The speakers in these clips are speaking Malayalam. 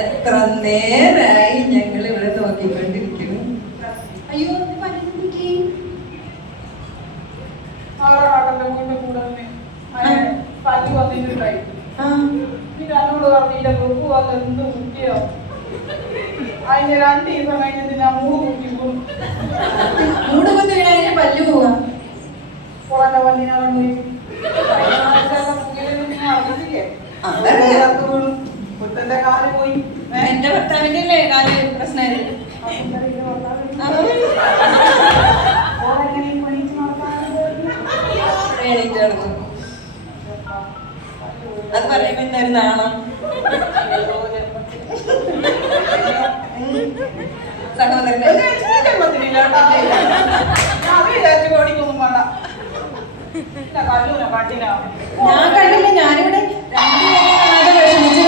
എത്ര നേരായി ഞങ്ങൾ ഇവിടെ നോക്കിക്കൊണ്ടിരിക്കുന്നു. അയ്യോ അതിന് 2 ദിവസം കഴിഞ്ഞിട്ട് ഞാൻ 3 കുട്ടി പോകും. പല്ലു പോവാ പുറത്തെ പല്ലിനെ മുത്തന്റെ കാല് പോയി. എന്റെ ഭർത്താവിന്റെ അല്ലേ കാല് പ്രശ്നമായിരുന്നു. അത് പറയുമ്പോ എന്തായിരുന്നു നാണം? സഹോദരൻ ഞാൻ കണ്ടില്ല. ഞാനിവിടെ വിഷമിച്ച്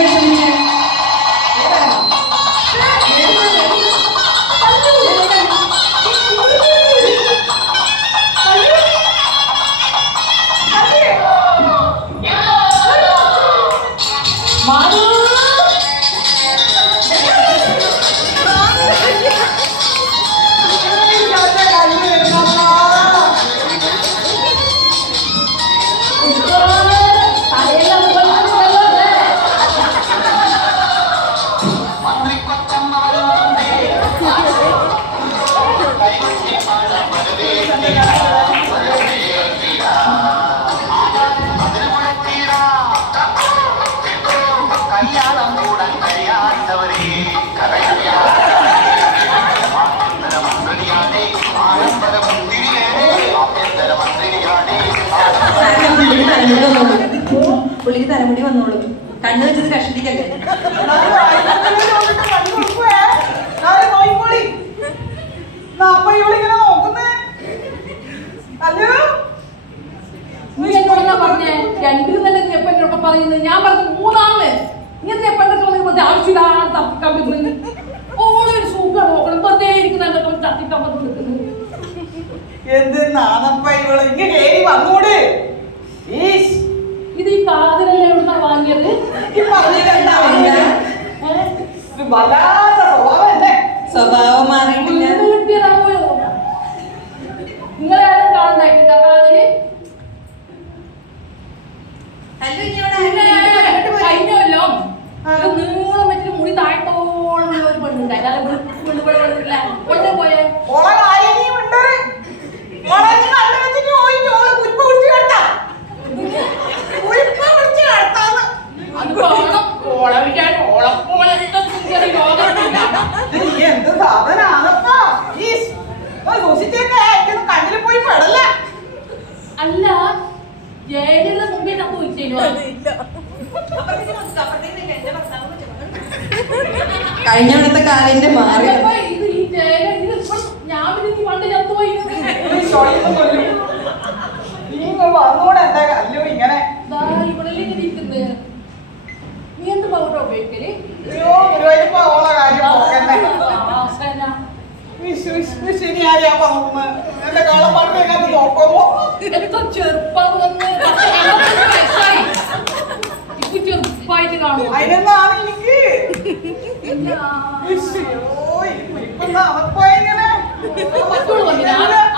പുള്ളിക്ക് തലമുടി വന്നോളൂ. കണ്ണു വെച്ചത് കഷ്ടിക്കല്ലേ. പറയുന്നത് ഞാൻ പറഞ്ഞു 3 ആള് ഇങ്ങനത്തെ എപ്പോഴൊക്കെ ആവശ്യമില്ലാതെ തർക്കിക്കാൻ പറ്റുന്നത്. ഓളൊരു സുഖം നോക്കണം. വെറുതെ ഇരിക്കുന്ന തർക്കിക്കാൻ പറ്റുന്നത്. ഇത് ഈ കാതിലല്ലേ എവിടുന്നാ വാങ്ങിയത്? സ്വഭാവം മാറിയിട്ടില്ല. നിങ്ങളെ കാണണ്ടായിട്ടില്ല കാതില്. കഴിഞ്ഞല്ലോ നീളം വെച്ചിട്ട് മുടി താഴത്തോളം ഒരു പെണ്ണുണ്ടായി. അല്ല പെണ്ണുപിടില്ല കൊണ്ടു പോയേ അത് കാണണം. ഓളവിക്കാൻ ഓളപ്പോലെ എന്ത് സാധനാണപ്പാ. കണ്ണിൽ പോയി പെടല്ല. അല്ല ജയിലിന്റെ മുമ്പേ നമുക്ക് കഴിഞ്ഞത്തെ കാലിന്റെ മാറി ഇത് ഈ ഞാൻ പിന്നെ പണ്ട് ചത്തുപോയി. ഇങ്ങനെ ഇവിടെ ഇങ്ങനെ ഇരിക്കുന്നത്. നീ എന്ത് പൗഡർ ഉപയോഗിക്കല്? എത്ര ചെറുപ്പം ഇപ്പൊ ചെറുപ്പായിട്ട് കാണും. അതിനെന്താണ് എനിക്ക്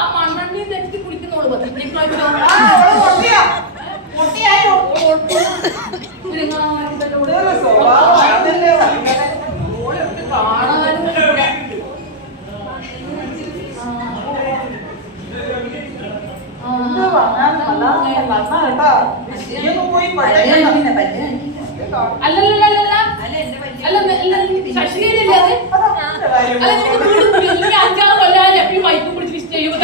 ആ മണ്ണെണ്ണി തെറ്റി കുടിക്കുന്നോളൂ. അല്ലല്ലല്ല ശശികേരിയല്ലേ അത്? അല്ല 5-6 കൊല്ലാതെ എപ്പോഴും വൈപ്പ് പിടിച്ച് ഇഷ്ടം ചെയ്യുമ്പോൾ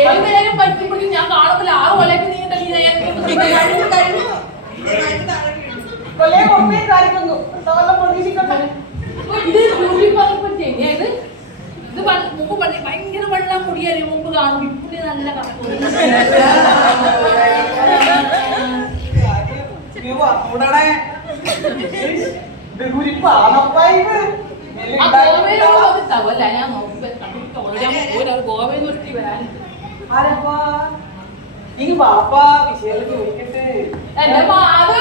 ഏത് നേരം വൈപ്പ് പിടിച്ച് ഞാൻ കാണുമ്പോൾ 6 കൊല്ലം നീ കൊല്ലയെ കൊണ്ടേ കാണിക്കുന്നു വല്ലതും പ്രതീക്ഷിക്കട്ടെ. ഇത് ബ്യൂട്ടി പാർലർ പറ്റിയേ ഇത് ഇത് മുമ്പ് പണ്ട് ഭയങ്കര വെള്ളം മുടിയാലേ മുമ്പ് കാണും ഇപ്പുള്ളി നല്ല കണക്കൂടി അല്ല ഞാൻ ഗോവയിൽ നിർത്തി വരാൻ ബാപ്പാ വിഷയം ചോദിക്കട്ടെ. എന്റെ മാത്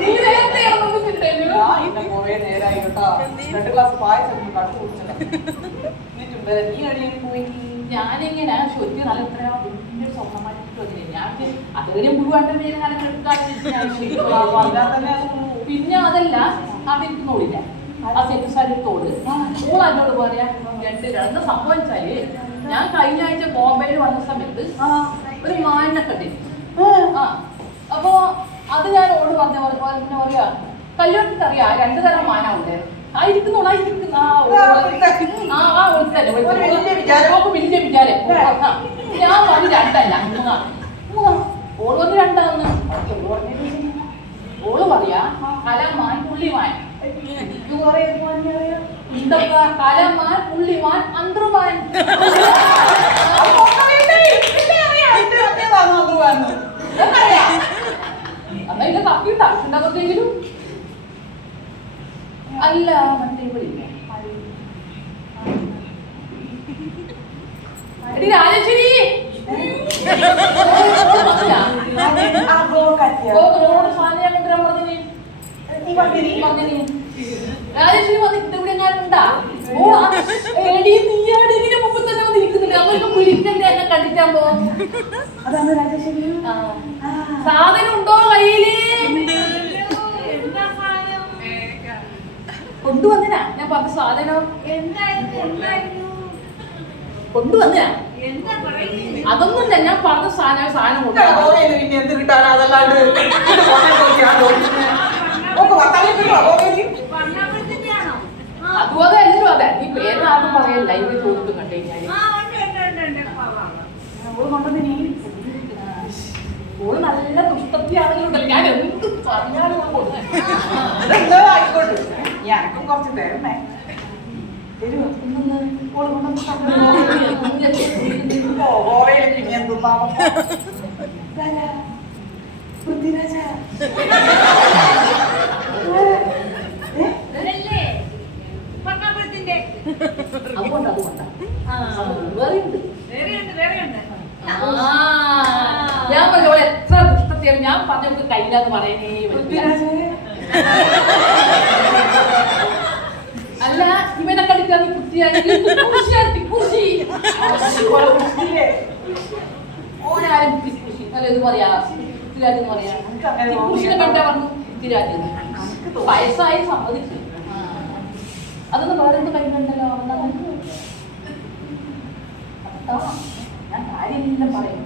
നീ നേരത്തെ പോവേ നേരായി കേട്ടോ. 2 ഗ്ലാസ് പായസം കടന്നു കുടിച്ചതാ. നീ അടിയിൽ പോയി. ഞാനിങ്ങനെ ശുദ്ധി നല്ല എത്രയോ വലിയൊരു സ്വർണ്ണമായിട്ട് വന്നില്ലേ ഞാൻ അതുവരെ മുഴുവൻ പേര് നല്ല പിന്നെ അതല്ല അതെനിക്ക് നോടില്ല ആ സെക്രട്ടറി തോട് സ്കൂൾ എന്നോട് പറയാ രണ്ട് സംഭവിച്ചാല് ഞാൻ കഴിഞ്ഞ ആഴ്ച ബോംബെയിൽ വന്ന സമയത്ത് ഒരു മാനിനെ കണ്ടി ആ അപ്പൊ അത് ഞാൻ ഓട് പറഞ്ഞ പിന്നെ പറയാ കല്യാണത്തിന് അറിയാം 2 തരം മാനാവുണ്ടേ ആയിരിക്കുന്നോളാ ഇരിക്കുന്ന വലിയ വിചാരം ഞാൻ പറഞ്ഞു 2 അല്ല 3 ഓള് വന്ന് 2 ആന്ന് ഓള് പറയാ കലമാൻ പുള്ളിമാൻ ഇതൊക്കെ കലമാൻ പുള്ളിമാൻ അന്തർമാൻ എന്നാ ഇല്ല തപ്പിട്ടാ ഉണ്ടാകത്തെങ്കിലും അല്ല മറ്റേ എടി രാജേശ്വരി രാജേശ്വരി വന്നിട്ട് ഇവിടെ ഉണ്ടാ എടി നീയാട് ഇതിന് മുമ്പ് തന്നെ വന്നിരിക്കുന്നില്ല അവർക്ക് വിളിക്കണ്ടേ എന്നെ കണ്ടിട്ടാകുമ്പോ സാധനം ഉണ്ടോ കയ്യില് കൊണ്ടുവന്നിനാ ഞാൻ പറഞ്ഞ സാധനം കൊണ്ടുവന്നിനാ അതൊന്നുമില്ല ഞാൻ പറഞ്ഞ സാധനം എന്ത് കിട്ടാനാ അതല്ലാണ്ട് അതുപോലെ എല്ലാവരും അതെ ഈ പേരാരും പറയാൻ ലൈവ് ചോദിക്കും കണ്ടു കഴിഞ്ഞാല് ഓള് നല്ല ദുഷ്ടത്തിയാണെങ്കിലും ഞാൻ എന്ത് പറഞ്ഞാലും ആയിക്കോട്ടെ ഞാനും കുറച്ച് തരണേ. ഗോവയില് പിന്നെ എന്തുന്നാമോ പൃഥ്വിരാജ അതുകൊണ്ടാ ഞാൻ പറഞ്ഞു എത്ര ദുഷ്ടത്തിയാണ് ഞാൻ പറഞ്ഞത് കയ്യിലാന്ന് പറയണേ അല്ല ഇവനെ കളിക്കാൻ ഓനാരും കുശി അല്ല ഇത് പറയാ പൃഥ്വിരാജ് എന്ന് പറയാ കുശിനെ കണ്ടാ പറഞ്ഞു പൃഥ്വിരാജ് വയസ്സായി സമ്മതിച്ചു അതൊന്നും വേറെ എന്ത് കയ്യിലുണ്ടല്ലോ ഞാൻ കാര്യമില്ല പറയും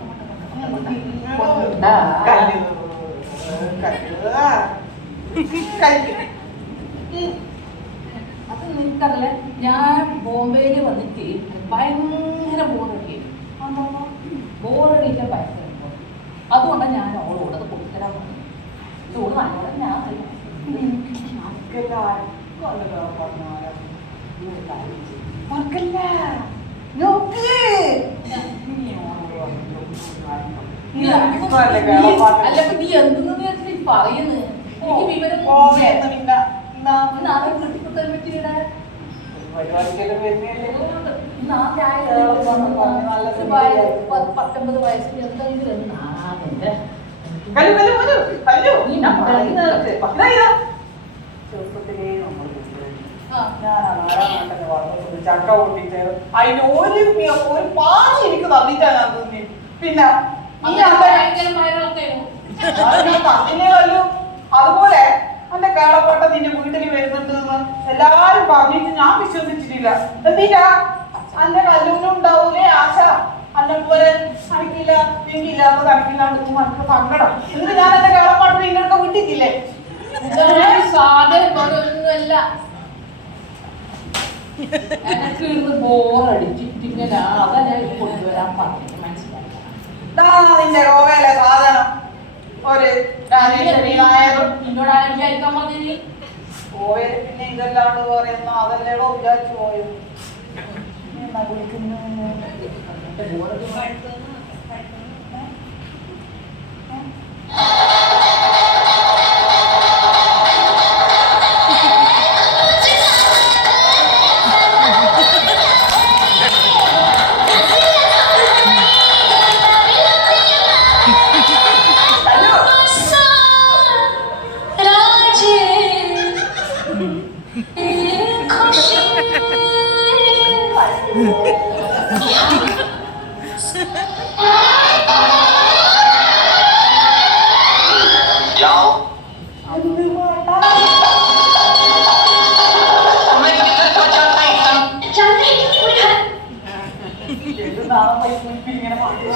അത് നിനക്കറിയില്ല ഞാൻ ബോംബെയിൽ വന്നിട്ട് ഭയങ്കര ബോറടിയായി ബോറടിക്കാൻ ഭയങ്കര അതുകൊണ്ടാണ് ഞാൻ ഓളോട് അത് കൊടുത്തരാൻ പറഞ്ഞു ചോറ് നല്ലോണം ഞാൻ അല്ല നീ എന്തെന്ന് പറയുന്നു എനിക്ക് വിവരം പത്തൊമ്പത് വയസ്സിൽ എന്തെങ്കിലും ചക്ക പൊട്ടിട്ട് അതിന് ഒരു പാതി എനിക്ക് തന്നിട്ടാണ് തോന്നി. പിന്നെ അതുപോലെ എന്റെ കേളപ്പെട്ട നിന്റെ വീട്ടിൽ വരുന്നുണ്ട് എന്ന് എല്ലാരും പറഞ്ഞിട്ട് ഞാൻ വിശ്വസിച്ചിട്ടില്ല. എന്തിനാ അന്റെ കല്ലൂരും ഉണ്ടാവൂലേ ആശ അന്നെ പോലെ അടിക്കില്ല വീട്ടില്ലാത്ത തടിക്കില്ലാണ്ട് എനിക്ക് സങ്കടം. എന്നിട്ട് ഞാൻ എന്റെ കേളപ്പാട്ട് നിങ്ങളൊക്കെ വിട്ടിട്ടില്ലേ? സാധനം ഒന്നുമല്ല എനിക്ക് ഇരുന്ന് ബോറടിച്ചിട്ടിങ്ങനെ അതാ ഞാൻ കൊണ്ടുവരാൻ പറഞ്ഞു മനസ്സിലായി. നിന്റെ ഗോവയിലെ സാധനം ഒരു രാജേശ്വരി നായർ നിന്നോട് ആലോചിക്കാൻ പറഞ്ഞിനി പോയത്. പിന്നെ ഇതല്ലാണ്ട് പറയുന്ന അതല്ലേടോ വിചാരിച്ചു പോയത്. എന്നാ വിളിക്കുന്നു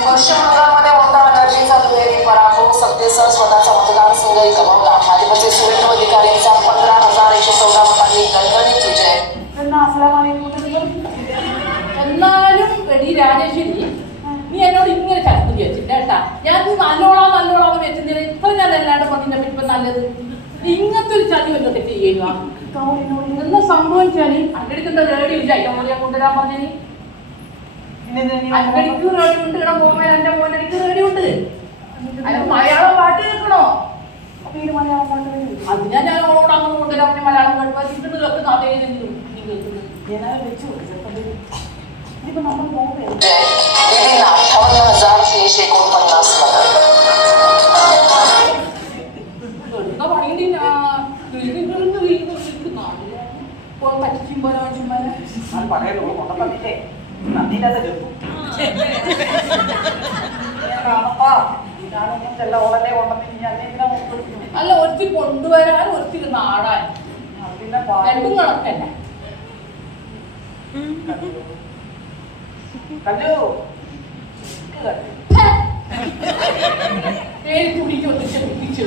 पश्चिम बंगालमध्ये ममता बॅनर्जींचा दुहेरी पराभव. सत्तेसह स्वतःचा मतदारसंघही गमावला. भाजपचे सुवेंदू अधिकारींचा 15,114 मतांनी दणदणीत विजय. എന്നാലും എടി രാജേശ്വരി നീ എന്നോട് ഇങ്ങനെ ചത്തു വെച്ചിട്ട് കേട്ടാ. ഞാൻ നല്ലോളാന്ന് വെച്ചിട്ട് ഇപ്പൊ ഞാൻ എല്ലാവരുടെ പറഞ്ഞ ഇപ്പൊ നല്ലത് ഇങ്ങനത്തെ ഒരു ചതി വല്ലതൊക്കെ ചെയ്യുക എന്നാ സംഭവിച്ചാല് അങ്കടിക്കുന്ന റേഡിയോ ഇല്ല അതിനെ കൊണ്ടുവരാൻ പറഞ്ഞേ. അങ്കടിക്ക് റേഡിയോ ഉണ്ട് ഇവിടെ പോകുമ്പോൾ എന്റെ മോനടിക്ക് റേഡിയോ ഉണ്ട്. അതിന് മലയാളം പാട്ട് കേൾക്കണോ? അതിനാ ഞാൻ അവളോട് അങ്ങനെ കൊണ്ടുവരാൻ പറഞ്ഞ മലയാളം പാട്ട് വായിച്ചിട്ട് കേൾക്കുന്ന അതേ നീ കേൾക്കുന്നത്. दिदींना 58,349 അല്ല ഒരുത്തി കൊണ്ടുവരാൻ ഒരുത്തി നാടാൻ രണ്ടും കണക്കല്ല. പേര് കുടി ചോദിച്ചു കുടിച്ചു